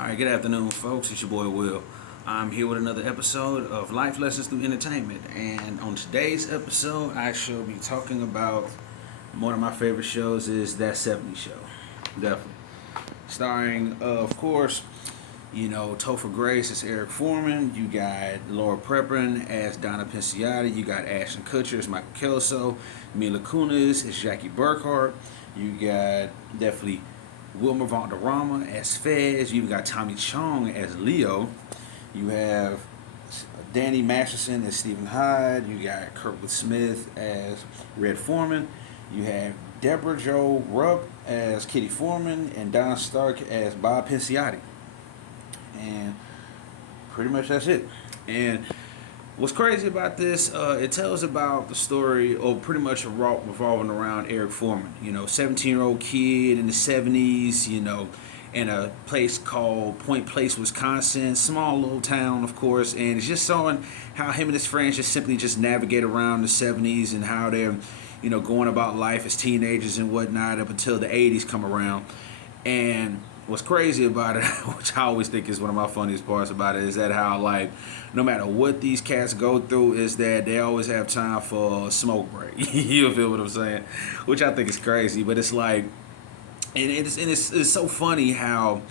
Alright, good afternoon, folks. It's your boy Will. I'm here with another episode of Life Lessons Through Entertainment. And on today's episode, I shall be talking about one of my favorite shows is That 70s Show. Definitely. Starring, of course, Topher Grace as Eric Foreman. You got Laura Prepon as Donna Pinciotti. You got Ashton Kutcher as Michael Kelso. Mila Kunis as Jackie Burkhart. You got definitely Wilmer Valderrama as Fez. You've got Tommy Chong as Leo. You have Danny Masterson as Stephen Hyde. You got Kurtwood Smith as Red Foreman. You have Deborah Jo Rupp as Kitty Foreman and Don Stark as Bob Pinciotti. And pretty much that's it. And what's crazy about this, it tells about the story of pretty much revolving around Eric Foreman. 17-year-old kid in the 70s, in a place called Point Place, Wisconsin. Small little town, of course. And it's just showing how him and his friends just simply just navigate around the 70s and how they're, going about life as teenagers and whatnot up until the 80s come around. And what's crazy about it, which I always think is one of my funniest parts about it, is that how, no matter what these cats go through, is that they always have time for a smoke break. You feel what I'm saying? Which I think is crazy, but it's like, and it's so funny how,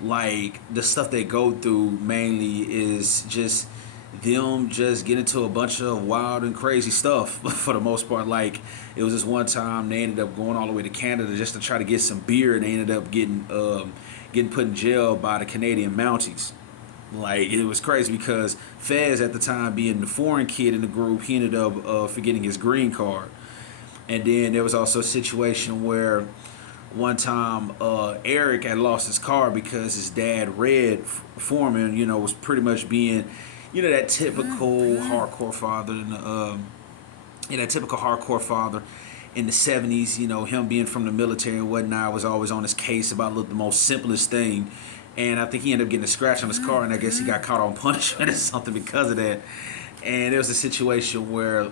the stuff they go through mainly is just them just get into a bunch of wild and crazy stuff for the most part. It was this one time they ended up going all the way to Canada just to try to get some beer, and they ended up getting put in jail by the Canadian Mounties. It was crazy because Fez at the time, being the foreign kid in the group, he ended up forgetting his green card. And then there was also a situation where one time Eric had lost his car because his dad, Red Foreman, was pretty much being that typical hardcore father in the 70s, him being from the military and whatnot, was always on his case about the most simplest thing. And I think he ended up getting a scratch on his car, and I guess he got caught on punishment or something because of that. And there was a situation where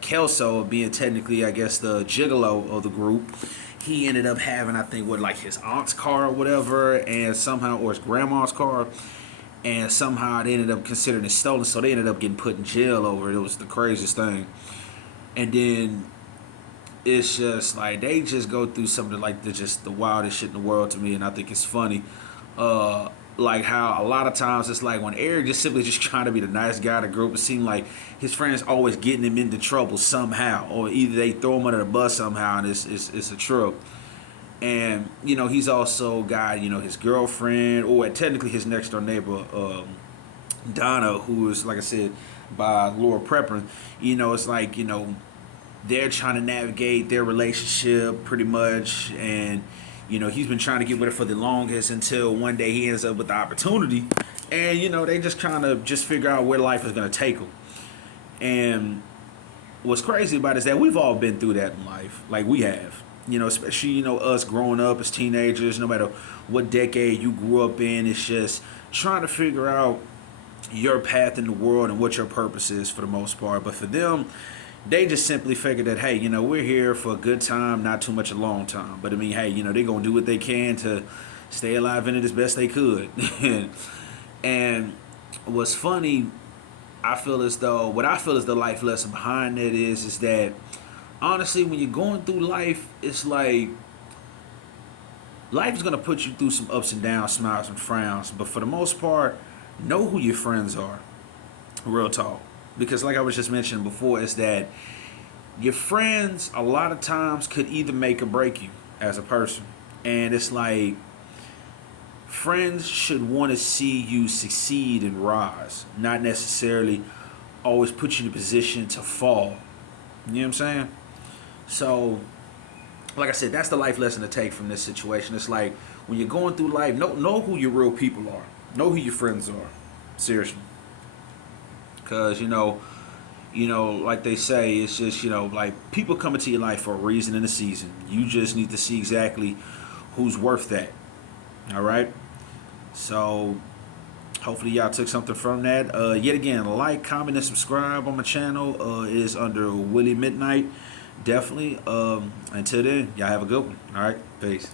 Kelso, being technically, I guess, the gigolo of the group, he ended up having, I think, his aunt's car or whatever, and somehow, or his grandma's car, and somehow they ended up considering it stolen, so they ended up getting put in jail over it. It was the craziest thing. And then it's just they just go through some of the wildest shit in the world to me, and I think it's funny. How a lot of times it's when Eric just simply just trying to be the nice guy of the group, it seemed like his friends always getting him into trouble somehow, or either they throw him under the bus somehow, and it's a trope. And he's also got his girlfriend, or technically his next door neighbor, Donna, who is, like I said, by Laura Prepon. It's they're trying to navigate their relationship pretty much, and he's been trying to get with her for the longest until one day he ends up with the opportunity, and they just kind of just figure out where life is going to take them. And what's crazy about it is that we've all been through that in life, we have. Especially, us growing up as teenagers, no matter what decade you grew up in, it's just trying to figure out your path in the world and what your purpose is for the most part. But for them, they just simply figured that, hey, we're here for a good time, not too much a long time. But I mean, hey, they're going to do what they can to stay alive in it as best they could. And what's funny, what I feel is the life lesson behind it is that, honestly, when you're going through life, it's life is going to put you through some ups and downs, smiles and frowns. But for the most part, know who your friends are. Real talk. Because like I was just mentioning before, is that your friends a lot of times could either make or break you as a person. And it's friends should want to see you succeed and rise, not necessarily always put you in a position to fall. You know what I'm saying? So, like I said, that's the life lesson to take from this situation. It's when you're going through life, know who your real people are. Know who your friends are. Seriously. Because, like they say, it's just, people come into your life for a reason and a season. You just need to see exactly who's worth that. All right? So, hopefully y'all took something from that. Yet again, like, comment, and subscribe on my channel. It is under Willie Midnight. Definitely. Until then, y'all have a good one. All right? Peace.